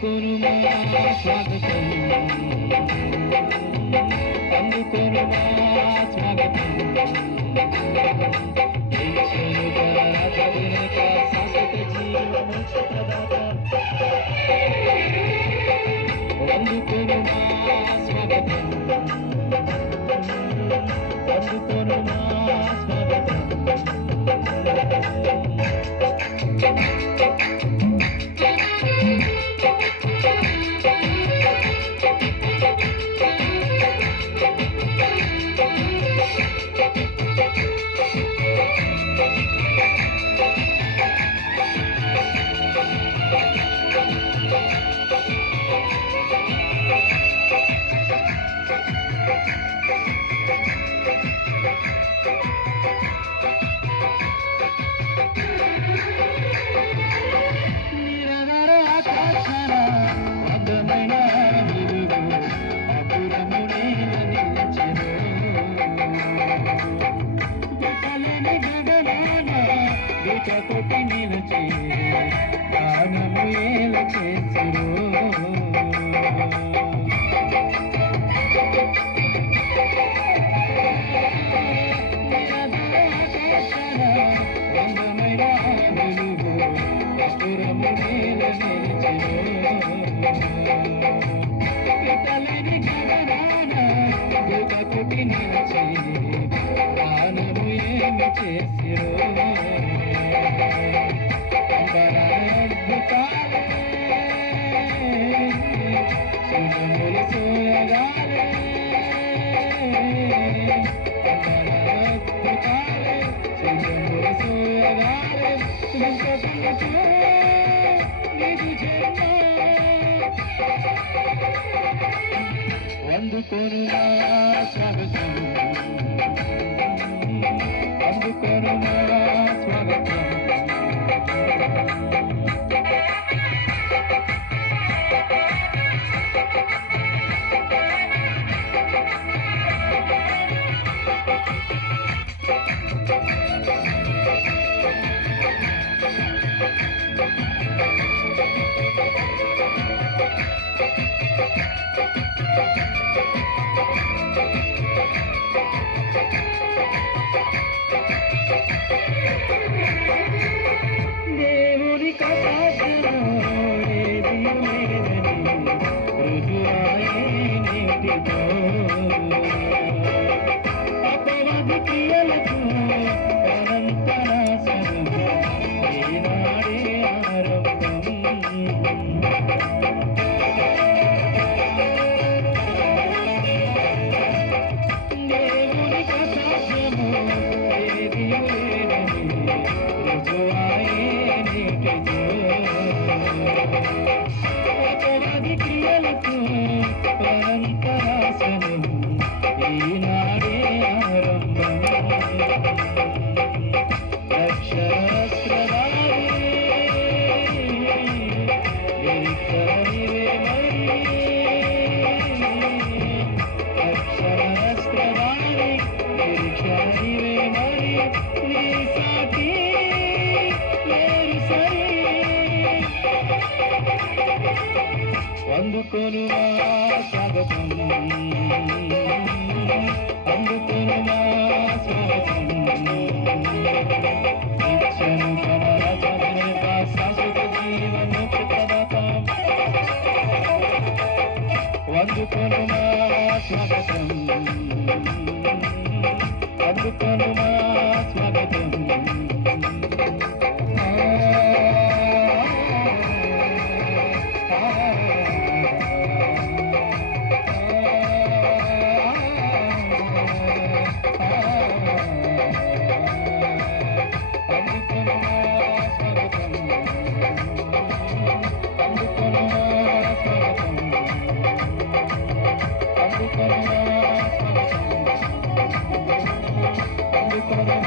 అందుకొనుమా స్వాగతం, అందుకొనుమా స్వాగతం. యేసుగా రాజాధినేత శాశ్వత జీవమోక్షప్రదాత. అందుకొనుమా స్వాగతం, అందుకొనుమా స్వాగతం. కొట్టి నిలిచి ప్రాణము ఏల చేసిరు. అందమైన వెలుగు అపురము నేల నిలిచిరు. గగనాన కొట్టి నిలిచి ప్రాణము ఏమి చేసిరు. సుగములు సోయగాలే సుగములు సోయగాలే నీకు జన్మ. అందుకొనుమా స్వాగతం, అందుకొనుమా స్వాగతం. దేవుని కథను రుజువాయే నీటితో అపవాది క్రియలకు అనంతరాసను ఈనాడే ఆరంభం. దేవుని కథము ఏది లేదని రుజువాయే నీటితో అపవాది క్రియలకు అనంతరాసను ఈనాడే ఆరంభం. అక్షరస్త్రధారి నిరీక్షణివే మరి, అక్షరస్త్రధారి నిరీక్షణివే మరి, నీ సాటి లేరు సరి. అందుకొనుమా స్వాగతం, అందుకొనుమా స్వాగతం. ఇచ్చను తన రాజాధినేత శాశ్వత జీవమోక్షప్రదాత. అందుకొనుమా స్వాగతం, అందుకొనుమా స్వాగతం. అందుకొనుమా